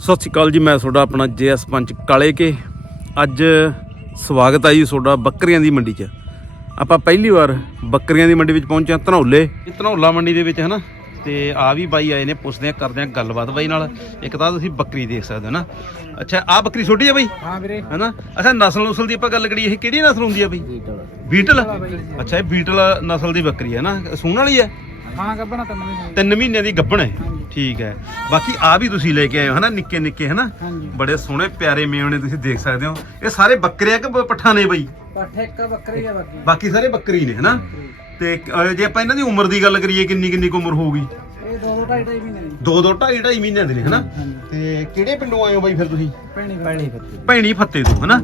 ਸਤਿ ਸ਼੍ਰੀ ਅਕਾਲ ਜੀ ਮੈਂ ਤੁਹਾਡਾ ਆਪਣਾ ਜੇਐਸ ਪੰਚ ਕਾਲੇ ਕੇ ਅੱਜ ਸਵਾਗਤ ਹੈ ਜੀ ਤੁਹਾਡਾ ਬੱਕਰੀਆਂ ਦੀ ਮੰਡੀ 'ਚ। ਆਪਾਂ ਪਹਿਲੀ ਵਾਰ ਬੱਕਰੀਆਂ ਦੀ ਮੰਡੀ ਵਿੱਚ ਪਹੁੰਚੇ ਹਾਂ ਧਨੌਲੇ। ਧਨੌਲਾ ਮੰਡੀ ਦੇ ਵਿੱਚ ਹੈ ਨਾ ਤੇ ਆ ਵੀ ਬਾਈ ਆਏ ਨੇ ਪੁੱਛਦੇ ਆ ਕਰਦੇ ਆ ਗੱਲਬਾਤ ਬਾਈ ਨਾਲ। ਇੱਕ ਤਾਂ ਤੁਸੀਂ ਬੱਕਰੀ ਦੇਖ ਸਕਦੇ ਹੋ ਨਾ? ਅੱਛਾ ਆ ਬੱਕਰੀ ਛੋਟੀ ਆ ਬਾਈ? ਹਾਂ ਵੀਰੇ। ਹੈਨਾ? ਅੱਛਾ ਨਸਲ ਨਸਲ ਦੀ ਆਪਾਂ ਗੱਲ ਕਰੀਏ ਇਹ ਕਿਹੜੀ ਨਸਲ ਹੁੰਦੀ ਆ ਬਾਈ? ਬੀਟਲ। ਅੱਛਾ ਇਹ ਬੀਟਲ ਨਸਲ ਦੀ ਬੱਕਰੀ ਹੈ ਨਾ ਸੂਣ ਵਾਲੀ ਹੈ ਹਾਂ ਗੱਬਣਾ ਤਾਂ ਤਿੰਨ ਮਹੀਨਿਆਂ ਦੀ ਗੱਭਣ ਹੈ। ਠੀਕ ਹੈ। ਬਾਕੀ ਆ ਵੀ ਤੁਸੀਂ ਲੈ ਕੇ ਆਏ ਹੋ ਹਨਾ? ਨਿੱਕੇ ਨਿੱਕੇ ਹਨਾ? ਹਾਂਜੀ। ਬੜੇ ਸੋਹਣੇ ਪਿਆਰੇ ਮੇਵਣੇ ਤੁਸੀਂ ਦੇਖ ਸਕਦੇ ਹੋ। ਇਹ ਸਾਰੇ ਬੱਕਰੇ ਆ ਕਿ ਬ- ਪੱਠਾ ਨੇ ਬਈ? ਪੱਠ ਇੱਕ ਬੱਕਰੀ ਆ ਬਾਕੀ। ਬਾਕੀ ਸਾਰੇ ਬੱਕਰੀ ਨੇ ਹਨਾ? ਤੇ ਅਹ, ਜੇ ਆਪਾਂ ਇਹਨਾਂ ਦੀ ਉਮਰ ਦੀ ਗੱਲ ਕਰੀਏ ਕਿੰਨੀ ਕਿੰਨੀ ਕੁ ਉਮਰ ਹੋਊਗੀ? ਇਹ ਦੋ ਦੋ ਢਾਈ ਢਾਈ ਮਹੀਨੇ ਦੀ। ਦੋ ਦੋ ਢਾਈ ਢਾਈ ਮਹੀਨਿਆਂ ਦੇ ਨੇ ਹਨਾ? ਹਾਂਜੀ। ਤੇ ਕਿਹੜੇ ਪਿੰਡੋਂ ਆਏ ਹੋ ਬਾਈ ਫਿਰ ਤੁਸੀਂ? ਪੈਣੀ ਪੈਣੀ ਭੈਣੀ ਫੱਤੇ ਤੋਂ ਹਨਾ?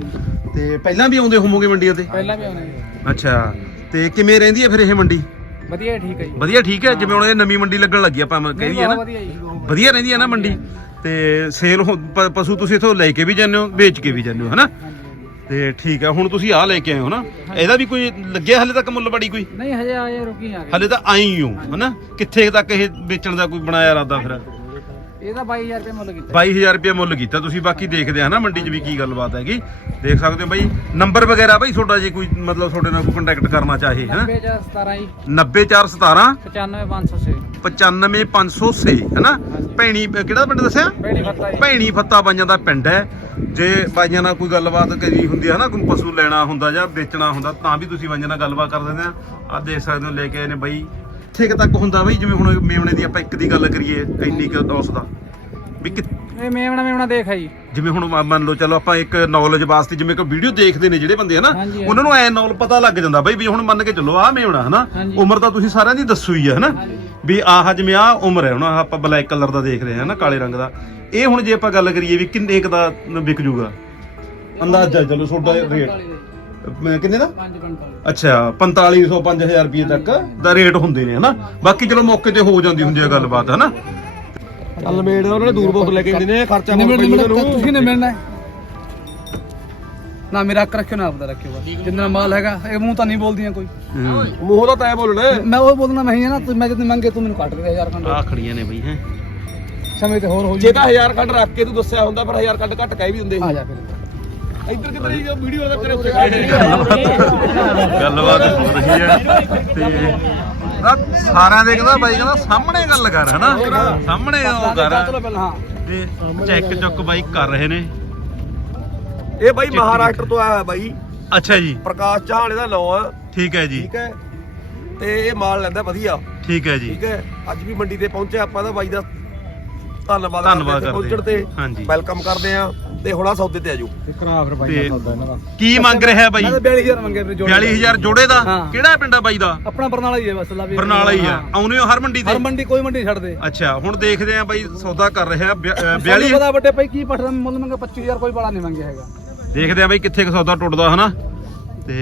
ਤੇ ਪਹਿਲਾਂ ਵੀ ਆਉਂਦੇ ਹੋਵੋਗੇ ਮੰਡੀਆਂ ਤੇ? ਪਹਿਲਾਂ ਵੀ ਆਉਣੇ ਅੱਛਾ। ਤੇ ਕਿਵੇਂ ਰਹਿੰਦੀ ਹੈ ਫਿਰ ਇਹ ਮੰਡੀ? ਵਧੀਆ ਠੀਕ ਹੈ ਜੀ। ਵਧੀਆ ਠੀਕ ਹੈ? ਜਿਵੇਂ ਹੁਣ ਇਹ ਨਵੀਂ ਮੰਡੀ ਲੱਗਣ ਲੱਗੀ ਆਪਾਂ ਕਹਿ ਦਈਏ ਨਾ। ਵਧੀਆ ਜੀ ਵਧੀਆ। ਰਹਿੰਦੀ ਹੈ ਨਾ ਮੰਡੀ? ਤੇ ਸੇਲ ਪਸ਼ੂ ਤੁਸੀਂ ਇਥੋਂ ਲੈ ਕੇ ਵੀ ਜਾਂਦੇ ਹੋ ਵੇਚ ਕੇ ਵੀ ਜਾਂਦੇ ਹੋ ਹਨਾ? ਤੇ ਠੀਕ ਹੈ ਹੁਣ ਤੁਸੀਂ ਆਹ ਲੈ ਕੇ ਆਏ ਹੋ ਨਾ। ਇਹਦਾ ਵੀ ਕੋਈ ਲੱਗਿਆ ਹਲੇ ਤੱਕ ਮੁੱਲ ਬੜੀ ਕੋਈ? ਨਹੀਂ ਹਜੇ ਆਏ ਰੁਕੀ ਆ ਹਲੇ ਤਾਂ ਆਈ ਹੋ ਹਨਾ? ਕਿੱਥੇ ਤੱਕ ਇਹ ਵੇਚਣ ਦਾ ਕੋਈ ਬਣਾਇਆ ਇਰਾਦਾ ਫਿਰ? ਇਹਦਾ 22000 ਰੁਪਏ ਮੁੱਲ ਕੀਤਾ। 22000 ਰੁਪਏ ਮੁੱਲ ਕੀਤਾ। ਤੁਸੀਂ ਬਾਕੀ ਦੇਖਦੇ ਆ ਨਾ ਮੰਡੀ 'ਚ ਵੀ ਕੀ ਗੱਲਬਾਤ ਹੈਗੀ। ਦੇਖ ਸਕਦੇ ਹੋ ਬਾਈ ਨੰਬਰ ਵਗੈਰਾ ਬਾਈ ਤੁਹਾਡਾ ਜੇ ਕੋਈ ਮਤਲਬ ਤੁਹਾਡੇ ਨਾਲ ਕੋਈ ਕੰਟੈਕਟ ਕਰਨਾ ਚਾਹੇ ਹਨਾ? 90417 ਜੀ। 90417 95506 95506 ਹਨਾ? ਭੈਣੀ ਕਿਹੜਾ ਪਿੰਡ ਦੱਸਿਆ? ਪੈਣੀ ਫੱਤਾ ਭੈਣੀ ਫੱਤਾ ਬਾਈਆਂ ਦਾ ਪਿੰਡ ਹੈ। ਜੇ ਬਾਈਆਂ ਨਾਲ ਕੋਈ ਗੱਲਬਾਤ ਕਰੀ ਹੁੰਦੀ ਹੈ ਨਾ ਕੋਈ ਪਸ਼ੂ ਲੈਣਾ ਹੁੰਦਾ ਜਾਂ ਵੇਚਣਾ ਹੁੰਦਾ ਤਾਂ ਵੀ ਤੁਸੀਂ ਬਾਈਆਂ ਨਾਲ ਗੱਲਬਾਤ ਕਰ ਦਿੰਦੇ ਆ। ਆ ਦੇਖ ਸਕਦੇ ਹੋ ਲੈ ਕੇ ਆਏ ਨੇ ਬਾਈ। ਇੱਥੇ ਕੁ ਤੱਕ ਹੁੰਦਾ ਬਈ? ਜਿਵੇਂ ਹੁਣ ਮੇਵਣੇ ਦੀ ਆਪਾਂ ਇੱਕ ਦੀ ਗੱਲ ਕਰੀਏ ਇੰਨੀ ਕੁ ਉਸ ਦਾ। ਵੀ ਕਿ ਇਹ ਮੇਵਣਾ ਮੇਵਣਾ ਦੇਖ ਆ ਜੀ। ਜਿਵੇਂ ਹੁਣ ਮ- ਮੰਨ ਲਓ ਚਲੋ ਆਪਾਂ ਇੱਕ ਨੌਲੇਜ ਵਾਸਤੇ ਜਿਵੇਂ ਕੋਈ ਵੀਡੀਓ ਦੇਖਦੇ ਨੇ ਜਿਹੜੇ ਬੰਦੇ ਹਨਾ? ਹਾਂਜੀ, ਹਾਂਜੀ। ਉਹਨਾਂ ਨੂੰ ਐ ਨੌਲ ਪਤਾ ਲੱਗ ਜਾਂਦਾ ਬਈ ਵੀ ਹੁਣ ਮੰਨ ਕੇ ਚੱਲੋ ਆਹ ਮੇਵਣਾ ਹਨਾ? ਹਾਂਜੀ। ਉਮਰ ਤਾਂ ਤੁਸੀਂ ਸਾਰਿਆਂ ਦੀ ਦੱਸੋ ਹੀ ਹੈ ਹਨਾ? ਵੀ ਆਹ ਜਿਵੇਂ ਆਹ ਉਮਰ ਹੈ ਹੁਣ ਆਹ ਆਪਾਂ ਬਲੈਕ ਕਲਰ ਦਾ ਦੇਖ ਰਹੇ ਹਾਂ ਨਾ ਕਾਲੇ ਰੰਗ ਦਾ। ਇਹ ਹੁਣ ਜੇ ਆਪਾਂ ਗੱਲ ਕਰੀਏ ਵੀ ਕਿੰਨੇ ਕੁ ਦਾ ਵਿਕ ਜੂਗਾ? ਅੰਦਾਜ਼ਾ ਚਲੋ ਤੁਹਾਡਾ ਰੇਟ ਮੈਂ ਕਿੰਨੇ ਦਾ? 545 ਅੱਛਾ 4500 5000 ਰੁਪਏ ਤੱਕ ਦਾ ਰੇਟ ਹੁੰਦੇ ਨੇ ਹਨਾ? ਬਾਕੀ ਚਲੋ ਮੌਕੇ ਤੇ ਹੋ ਜਾਂਦੀ ਹੁੰਦੀ ਹੈ ਗੱਲਬਾਤ ਹਨਾ? ਚੱਲ ਮੇੜ ਉਹਨਾਂ ਨੇ ਦੂਰ ਬਹੁਤ ਲੈ ਕੇ ਆਉਂਦੇ ਨੇ ਖਰਚਾ ਨਿਮੜ ਨਿਮੜ ਨੂੰ ਤੁਸੀਂ ਨੇ ਮਿਲਣਾ ਹੈ। ਨਾ ਮੇਰਾ ਹੱਕ ਰੱਖਿਓ ਨਾ ਆਪਦਾ ਰੱਖਿਓ ਬਸ। ਜਿੰਨਾ ਮਾਲ ਹੈਗਾ ਇਹ ਮੂੰਹ ਤਾਂ ਨਹੀਂ ਬੋਲਦੀਆਂ ਕੋਈ। ਮੂੰਹ ਦਾ ਤੈ ਬੋਲਣਾ ਮੈਂ ਉਹ ਬੋਲਣਾ ਨਹੀਂ ਹੈ ਨਾ ਤੂੰ ਮੈਂ ਜਦੋਂ ਮੰਗੇ ਤੂੰ ਮੈਨੂੰ ਕੱਟ ਦੇ ਯਾਰ ਖੰਡ। ਆ ਖੜੀਆਂ ਨੇ ਬਈ ਹੈ। ਸਮੇਂ ਤੇ ਹੋਰ ਹੋ ਜੇ ਤਾਂ 1000 ਕੱਢ ਰੱਖ ਕੇ ਤੂੰ ਦੱਸਿਆ ਹੁੰਦਾ ਪਰ 1000 ਕੱਢ ਘੱਟ ਕਹਿ ਵੀ ਦਿੰਦੇ। ਆ ਜਾ ਫਿਰ। ਇੱਧਰ ਕਿੱਧਰ ਹੀ ਵੀਡੀਓ ਦਾ ਕਰੇ ਗੱਲਬਾਤ ਹੋ ਰਹੀ ਹੈ ਤੇ ਆ ਸਾਰਿਆਂ ਦੇ ਕਹਿੰਦਾ ਬਾਈ ਕਹਿੰਦਾ ਸਾਹਮਣੇ ਗੱਲ ਕਰ ਹਨਾ? ਸਾਹਮਣੇ ਉਹ ਕਰ। ਤੇ ਚੈੱਕ ਚੁੱਕ ਬਾਈ ਕਰ ਰਹੇ ਨੇ। ਇਹ ਬਾਈ ਮਹਾਰਾਸ਼ਟਰ ਤੋਂ ਆਇਆ ਹੋਇਆ ਬਾਈ। ਅੱਛਾ ਜੀ। ਪ੍ਰਕਾਸ਼ ਚਾਹਲੇ ਦਾ ਨਾਂ ਆ। ਠੀਕ ਹੈ ਜੀ। ਠੀਕ ਹੈ। ਤੇ ਇਹ ਮਾਲ ਲੈਂਦਾ ਵਧੀਆ। ਠੀਕ ਹੈ ਜੀ। ਠੀਕ ਹੈ। ਅੱਜ ਵੀ ਮੰਡੀ ਤੇ ਪਹੁੰਚਿਆ ਆਪਾਂ ਦਾ ਬਾਈ ਦਾ ਧੰਨਵਾਦ ਧੰਨਵਾਦ ਕਰਦੇ ਪਹੁੰਚਣ ਤੇ। ਵੈਲਕਮ ਕਰਦੇ ਆ ਤੇ ਹੁਣ ਆ ਸੌਦੇ ਤੇ ਆਜੋ ਕੀ ਮੰਗ ਰਿਹਾ ਬਾਈ? ਮੈਂ ਤਾਂ 42000 ਮੰਗੇ ਫਿਰ ਜੋੜ 42000 ਜੋੜੇ ਦਾ? ਹਾਂ। ਕਿਹੜਾ ਪਿੰਡ ਆ ਬਾਈ ਦਾ? ਆਪਣਾ ਬਰਨਾਲਾ ਹੀ ਹੈ ਬਸ ਲਾ ਵੀ ਬਰਨਾਲਾ ਹੀ ਆ। ਆਉਨੇ ਹੋ ਹਰ ਮੰਡੀ ਹਰ ਤੇ ਮੰਡੀ ਕੋਈ ਮੰਡੀ ਛੱਡ ਦੇ ਅੱਛਾ ਹੁਣ ਦੇਖਦੇ ਆ ਬਾਈ ਸੌਦਾ ਕਰ ਰਿਹਾ 42 42 ਪਤਾ ਵੱਡੇ ਭਾਈ ਕੀ ਪੱਠ ਦਾ ਮੁੱਲ ਮੰਗਾ 25000 ਕੋਈ ਬੜਾ ਨਹੀਂ ਮੰਗਿਆ ਹੈਗਾ। ਦੇਖਦੇ ਆ ਬਾਈ ਕਿੱਥੇ ਕੁ ਸੌਦਾ ਟੁੱਟਦਾ ਹਨਾ? ਤੇ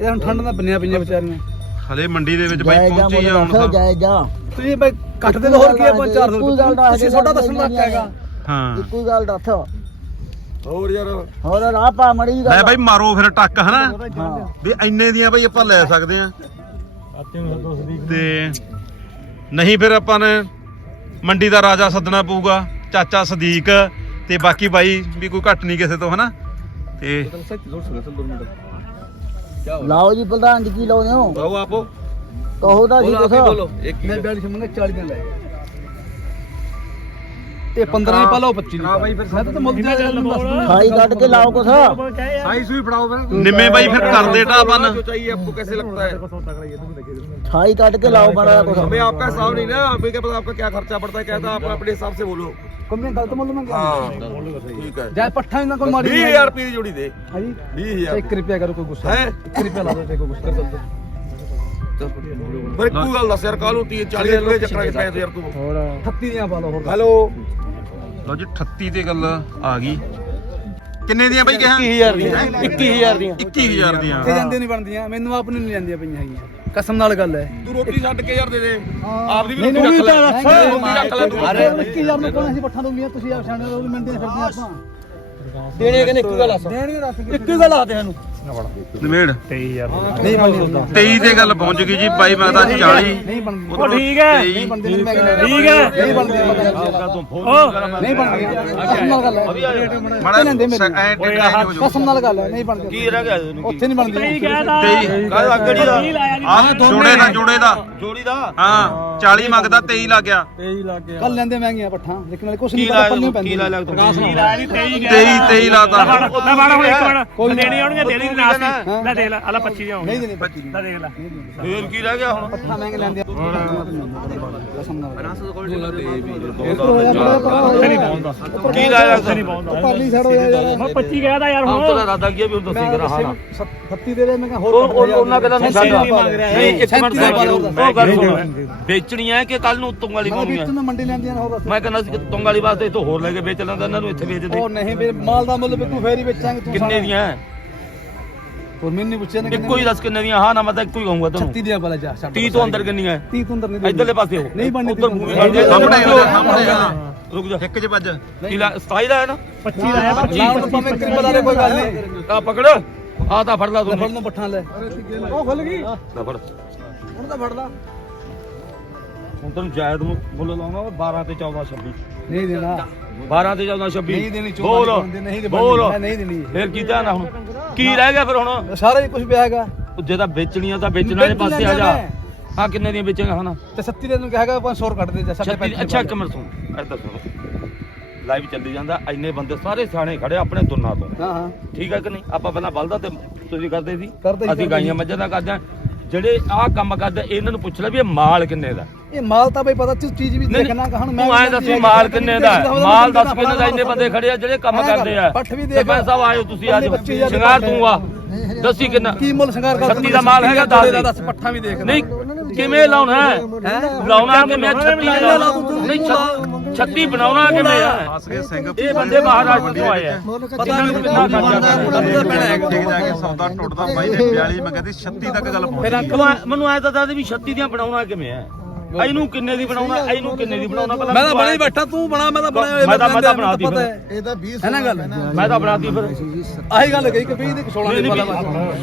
ਇਹ ਹੁਣ ਠੰਡ ਦਾ ਬੰਨਿਆ ਪਈਆਂ ਵਿਚਾਰੀਆਂ। ਹਲੇ ਮੰਡੀ ਦੇ ਵਿੱਚ ਬਾਈ ਪਹੁੰਚੀ ਆ ਹੁਣ ਤਾਂ। ਜਾਏਗਾ। ਤੁਸੀਂ ਭਾਈ ਕੱਟ ਦੇ ਤਾਂ ਹੋਰ ਕੀ ਹੈ 400 ਕੋਈ ਗੱਲ ਰੁਪਏ ਤੁਸੀਂ ਛੋਟਾ ਦੱਸਣ ਲੱਗ ਹੈਗਾ। ਹਾਂ। ਕੋਈ ਗੱਲ ਦੱਸ। ਹੋਰ ਯਾਰ। ਹੋਰ ਰਾਹ ਪਾ ਮੜੀ ਲੈ ਗੱਲ ਬਾਈ ਮਾਰੋ ਫਿਰ ਟੱਕ ਹਨਾ? ਹਾਂ। ਵੀ ਇੰਨੇ ਦੀਆਂ ਬਾਈ ਆਪਾਂ ਲੈ ਸਕਦੇ ਆ ਤੇ ਨਹੀਂ ਫਿਰ ਆਪਾਂ ਨੇ ਮੰਡੀ ਦਾ ਰਾਜਾ ਸੱਦਣਾ ਪਊਗਾ ਚਾਚਾ ਸਦੀਕ ਤੇ ਬਾਕੀ ਬਾਈ ਵੀ ਕੋਈ ਘੱਟ ਨਹੀਂ ਕਿਸੇ ਤੋਂ ਹਨਾ? ਤੇ ਲਾਓ ਜੀ ਪ੍ਰਧਾਨ ਜੀ ਕੀ ਲਾਉਂਦੇ ਹੋ? ਕਹੋ ਤਾਂ ਜੀ ਕੁਛ। ਇੱਕ ਮੈਂ 42 ਮੰਗਾ 40 ਦਿਨ ਲੈ ਤੇ 15 ਹੀ ਪਾ ਲਓ 25 ਹਾਂ ਬਾਈ ਫਿਰ ਮੈਂ ਤਾਂ ਮੁੱਲ ਦੀ ਗੱਲ ਨੂੰ ਦੱਸ ਖਾਈ ਕੱਢ ਕੇ ਲਾਓ ਕੁਛ ਸਾਈ ਸੂਈ ਫੜਾਓ ਫਿਰ ਨਿੰਮੇ ਬਾਈ ਫਿਰ ਕਰਦੇ ਢਾਬਨ जो चाहिए आपको कैसे लगता है ਖਾਈ ਕੱਢ ਕੇ ਲਾਓ ਮਾੜਾ ਕੁਛ हमें आपका हिसाब नहीं ना हमें क्या पता आपका क्या खर्चा पड़ता है क्या था आप अपने हिसाब से बोलो ਕੰਮੇ ਗਲਤ ਮੁੱਲ ਮੰਗਿਆ हाँ ठीक है ਜਾਇ ਪੱਠਾ ਇਹਨਾਂ ਕੋਲ ਮਾਰੀ बीस हजार रुपये की जोड़ी दे ਹਾਂਜੀ बीस हजार 1 ਰੁਪਿਆ ਕਰੋ ਕੋਈ ਗੁੱਸਾ है 1 ਰੁਪਿਆ ਲਾ ਦੋ ਤੇ ਕੋਈ ਗੁੱਸਾ ਕਰ ਦੋ ਬਈ ਗੱਲ ਦੱਸ ਯਾਰ ਕੱਲ ਨੂੰ 30 40 ਰੁਪਏ ਚੱਕਰਾਂ ਚ ਪੈ ਯਾਰ ਤੂੰ। ਹੋਰ। 38 ਦੀਆਂ ਪਾ ਲਓ ਹੋਰ। ਹੈਲੋ। ਲਓ ਜੀ 38 ਤੇ ਗੱਲ ਆ ਗਈ। ਕਿੰਨੇ ਦੀਆਂ ਬਈ ਕਿਹਾ? 21000 ਦੀਆਂ। 21000 ਦੀਆਂ। 21000 ਦੀਆਂ। ਤੇ ਜਾਂਦੇ ਨਹੀਂ ਬਣਦੀਆਂ ਮੈਨੂੰ ਆਪ ਨੂੰ ਨਹੀਂ ਜਾਂਦੀਆਂ ਪਈਆਂ ਹੈਗੀਆਂ। ਕਸਮ ਨਾਲ ਗੱਲ ਹੈ। ਤੂੰ ਰੋਟੀ ਛੱਡ ਕੇ ਯਾਰ ਦੇ ਦੇ। ਆਪਦੀ ਵੀ ਰੋਟੀ ਰੱਖ ਲੈ। ਰੋਟੀ ਰੱਖ ਲੈ ਤੂੰ ਅਰੇ 21000 ਨੂੰ ਕੋਣਾ ਸੀ ਪੱਠਾ ਲੂੰਗੀਆਂ ਤੁਸੀਂ ਆਪ ਛਾਣੇ ਰੋਲ ਮਿਲਦੇ ਫਿਰਦੇ ਆਪਾਂ। ਦੇਣੇ ਕਿ ਨਹੀਂ ਗੱਲ ਆ ਦੇਣਗੇ ਰੱਖ ਇੱਕੋ ਗੱਲ ਆ ਸਾਨੂੰ। ਨਿਮੇੜ ਨਹੀਂ ਬਣਦੀ ਹੁੰਦਾ 23 ਤੇ ਗੱਲ ਪਹੁੰਚ ਗਈ ਜੀ ਬਾਈ ਮੰਗਦਾ 40 ਨਹੀਂ ਬਣਦੀ ਉਹ ਠੀਕ ਹੈ। ਨਹੀਂ ਬਣਦੀ ਮੈਂ ਕਹਿੰਦਾ ਠੀਕ ਹੈ। ਨਹੀਂ ਬਣਦੀ ਨਹੀਂ ਬਣਦੀ ਕਸਮ ਨਾਲ ਗੱਲ ਹੈ? ਮਾੜਾ ਲੈਂਦੇ ਮੇਰੇ। ਐ ਟਿਕਾ ਹੋ ਜਾਊ ਕਸਮ ਨਾਲ ਗੱਲ ਹੈ? ਨਹੀਂ ਬਣਦੀ ਕੀ ਰਹਿ ਗਿਆ ਉੱਥੇ ਨਹੀਂ ਬਣਦੀ 23 ਅੱਗੜੀ ਦਾ। ਆ ਜੋੜੇ ਦਾ ਜੋੜੇ ਦਾ। ਜੋੜੀ ਦਾ? ਹਾਂ 40 ਮੰਗਦਾ 23 ਲੱਗ ਗਿਆ। ਕੱਲ ਲੈਂਦੇ ਮਹਿੰਗੀਆਂ ਪੱਠਾਂ। ਲੇਕਿਨ ਨਾਲੇ ਕੁਛ ਨਹੀਂ ਪਤਾ ਪੱਲੇ ਪੈਂਦੇ ਕੀ ਲਾ ਲਿਆ ਤੂੰ? 23 23 ਲਾਤਾ। ਮੈਂ ਬਾੜਾ ਹੁਣ ਇੱਕ ਮਿੰਟ। ਦੇਣੀ ਆਉਣਗੇ ਦੇਣੀ। ਨਾ ਸੀ। ਲੈ ਦੇਖ ਲੈ ਆਲਾ 25 ਦੇ ਨਹੀਂ ਆਉਣਗੇ ਦੇਣੀ ਪੱਚੀ ਲੈ ਦੇਖ ਲੈ। ਫੇਰ ਕੀ ਰਹਿ ਗਿਆ ਹੁਣ? ਪੱਠਾਂ ਮਹਿੰਗੇ ਲੈਂਦੇ ਕਸਮ ਨਾਲ ਕੀ ਲਾਇਆ ਤੂੰ ਪਰਲੀ ਸਾਈਡ ਹੋਇਆ ਯਾਰ। ਹੁਣ 25 ਗਿਆ ਦਾ ਯਾਰ ਹਮ ਹੁਣ। ਤਾਂ ਰਾਦਾ ਕੀ ਵੀ ਹੁਣ ਦੱਸੀ ਕਰਾ ਹਾਂ 36 ਦੇ ਦੇ ਮੈਂ ਕਿਹਾ ਹੋਰ ਉਹਨਾਂ ਕਹਿੰਦਾ ਨਹੀਂ ਸਾਡਾ ਨਹੀਂ ਇੱਕ ਮਿੰਟ ਸੈਂਤੀ ਦਾ ਬਾਲ ਹੋਰ ਦੱਸ। ਉਹ ਗੱਲ ਸੁਣ। ਵੇਚਣੀ ਹੈ ਕਿ ਕੱਲ ਨੂੰ ਤੁੰਗ ਵਾਲੀ ਮੈਂ ਪਾਉਣੀ ਵਿੱਚ ਹੈ ਮੈਂ ਮੰਡੀ ਲੈਂਦੀਆਂ ਹੋਰ ਮੈਂ ਕਹਿੰਦਾ ਸੀ ਕਿ ਤੁੰਗ ਵਾਲੀ ਵਾਸਤੇ ਇੱਥੋਂ ਹੋਰ ਲੈ ਕੇ ਵੇਚ ਲੈਂਦਾ ਇਹਨਾਂ ਨੂੰ ਇੱਥੇ ਵੇਚ ਦੇ। ਉਹ ਨਹੀਂ ਮਾਲ ਦਾ ਮੁੱਲ ਵੀ ਤੂੰ ਫੇਰ ਹੀ ਵੇਚਾਂਗੇ ਤੂੰ ਕਿੰਨੇ ਦੀਆਂ? ਹੋਰ ਮੈਨੂੰ ਨਹੀਂ ਪੁੱਛਿਆ ਨਾ ਇੱਕੋ ਹੀ ਦੱਸ ਕਿੰਨੇ ਦੀਆਂ ਹਾਂ ਨਾ ਮੈਂ ਤਾਂ ਇੱਕੋ ਹੀ ਕਹੂੰਗਾ ਤੁਹਾਨੂੰ 36 ਦੀਆਂ ਬਲਾ ਜਾ ਛੱਡ 30 ਤੋਂ ਅੰਦਰ ਕਿੰਨੀਆਂ ਹੈ? 30 ਤੋਂ ਅੰਦਰ ਨਹੀਂ ਇਧਰਲੇ ਪਾਸੇ ਹੋ। ਨਹੀਂ ਬਣਨੀ ਉਧਰ ਭੂਮੀ ਤੋਂ ਬਣ ਜਾਏ ਸਾਹਮਣੇ ਆ, ਸਾਹਮਣੇ। ਰੁਕ ਜਾ। ਇੱਕ ਚ ਵੱਜ। ਕੀ ਲਾ 27 ਦਾ ਹੈ ਨਾ। 25 ਦਾ ਹੈ 25 ਲਾਉਣ ਨੂੰ ਭਾਵੇਂ ਕਰੀ ਬਤਾ ਦੇ ਕੋਈ ਗੱਲ ਨਹੀਂ। ਆ ਪਕੜ। ਆ ਤਾਂ ਫੜ ਲਾ ਲੈ ਫੜ ਤੂੰ ਨੂੰ ਪੱਠਾਂ ਲੈ। ਉਹ ਖੁੱਲ ਗਈ। ਲੈ ਫੜ। ਹੁਣ ਤਾਂ ਫੜ ਲਾ। ਹੁਣ ਤੈਨੂੰ ਜਾਇਦ ਮੁੱਲ ਲਾਉਂਗਾ 12 ਤੇ 14 26 ਨਹੀਂ ਦੇਣਾ। 12 ਤੇ 14 26 ਨਹੀਂ ਦੇਣੀ ਬੋਲ। ਨਹੀਂ ਬੋਲ। ਦੇਣੀ। ਫੇਰ ਕੀ ਧਿਆਨ ਆ ਹੁਣ ਕੀ ਰਹਿ ਗਿਆ ਫਿਰ ਹੁਣ? ਸਾਰਾ ਹੀ ਕੁਝ ਪਿਆ ਹੈਗਾ। ਜੇ ਤਾਂ ਵੇਚਣੀ ਆ ਤਾਂ ਵੇਚਣ ਵਾਲੇ ਪਾਸੇ ਆ ਜਾ। ਆ ਕਿੰਨੇ ਦੀਆਂ ਵੇਚੇਗਾ ਹਨਾ? ਤੇ 36 ਦੇ ਨੂੰ ਕਹੇਗਾ 500 ਕੱਟ ਦੇ ਜਾ ਸਾਡੇ 36 ਅੱਛਾ ਇੱਕ ਮਿੰਟ ਸੁਣ। ਇੱਧਰ ਸੁਣ। ਲਾਈਵ ਚੱਲੀ ਜਾਂਦਾ ਇੰਨੇ ਬੰਦੇ ਸਾਰੇ ਸਿਆਣੇ ਖੜੇ ਆਪਣੇ ਦੁਨਾ ਤੋਂ। ਹਾਂ ਹਾਂ। ਠੀਕ ਹੈ ਕਿ ਨਹੀਂ? ਆਪਾਂ ਪਹਿਲਾਂ ਬਲਦਾ ਤੇ ਤੁਸੀਂ ਕਰਦੇ ਸੀ? ਅਸੀਂ ਗਾਈਆਂ ਮੱਝਾਂ ਦਾ ਕਰਦੇ ਜਿਹੜੇ ਆਹ ਕੰਮ ਕਰਦੇ ਇਹਨਾਂ ਨੂੰ ਪੁੱਛ ਲੈ ਵੀ ਇਹ ਮਾਲ ਕਿੰਨੇ ਦਾ। ਇਹ ਮਾਲ ਤਾਂ ਬਈ ਪਤਾ ਤੂੰ ਚੀਜ਼ ਵੀ ਦੇਖਣਾ ਕਹਣ ਮੈਂ ਤੂੰ ਐਂ ਦੱਸੀ ਮਾਲ ਕਿੰਨੇ ਦਾ? ਮਾਲ ਦੱਸ ਕਿੰਨੇ ਦਾ ਇੰਨੇ ਬੰਦੇ ਖੜੇ ਆ ਜਿਹੜੇ ਕੰਮ ਕਰਦੇ ਆ। ਪੱਠ ਵੀ ਦੇਖ। ਸਰਪੰਚ ਸਾਹਿਬ ਆਇਓ ਤੁਸੀਂ ਅੱਜ। ਪੱਚੀ ਹਜ਼ਾਰ ਦੇ ਸ਼ਿੰਗਾਰ ਪੱਠ ਤੂੰ ਆ ਦੱਸੀ ਕਿੰਨਾ ਕੀ ਮੁੱਲ ਸ਼ਿੰਗਾਰ ਕਰ 36 ਦਾ ਮਾਲ ਹੈਗਾ ਦੱਸ ਦੇ। ਦੱਸ ਪੱਠਾ ਵੀ ਦੇਖ ਨਹੀਂ ਕਿਵੇਂ ਲਾਉਣਾ ਹੈ? ਲਾਉਣਾ ਕਿਵੇਂ? 36 ਲਾਉਣਾ ਨਹੀਂ 36 ਬਣਾਉਣਾ ਕਿਵੇਂ ਆ? ਸਿੰਘ। ਇਹ ਬੰਦੇ ਮਹਾਰਾਸ਼ਟਰ ਤੋਂ ਆਏ ਆ। ਪਤਾ ਨਹੀਂ ਕਿੰਨਾ ਖਰਚਾ ਕਰਨਾ ਠੀਕ ਜਾ ਕੇ ਸੌਦਾ ਟੁੱਟਦਾ ਬਾਈ ਨੇ 42 ਮੰਗਦੀ 36 ਤੱਕ ਗੱਲ ਪਹੁੰਚ ਫਿਰ ਅੰਕਲ ਮੈਨੂੰ ਐ ਤਾਂ ਦੱਸ ਦੇ ਵੀ 36 ਦੀਆਂ ਬਣਾਉਣਾ ਕਿਵੇਂ ਆ? ਇਹਨੂੰ ਕਿੰਨੇ ਦੀ ਬਣਾਉਣਾ? ਇਹਨੂੰ ਕਿੰਨੇ ਦੀ ਬਣਾਉਣਾ ਪਹਿਲਾਂ ਮੈਂ ਤਾਂ ਬਣਾ ਹੀ ਬੈਠਾ ਤੂੰ ਬਣਾ ਮੈਂ ਤਾਂ ਬਣਾਇਆ ਹੋਇਆ, ਮੈਂ ਤਾਂ- ਮੈਂ ਤਾਂ ਬਣਾਤੀ ਪਤਾ। ਹੈ। ਇਹ ਤਾਂ 20 ਹੈ ਨਾ ਗੱਲ? ਮੈਂ ਤਾਂ ਬਣਾਤੀ ਫਿਰ। ਆਹੀ ਗੱਲ ਕਹੀ ਕਿ 20 ਦੀ 16 ਦੀ ਵਾਲਾ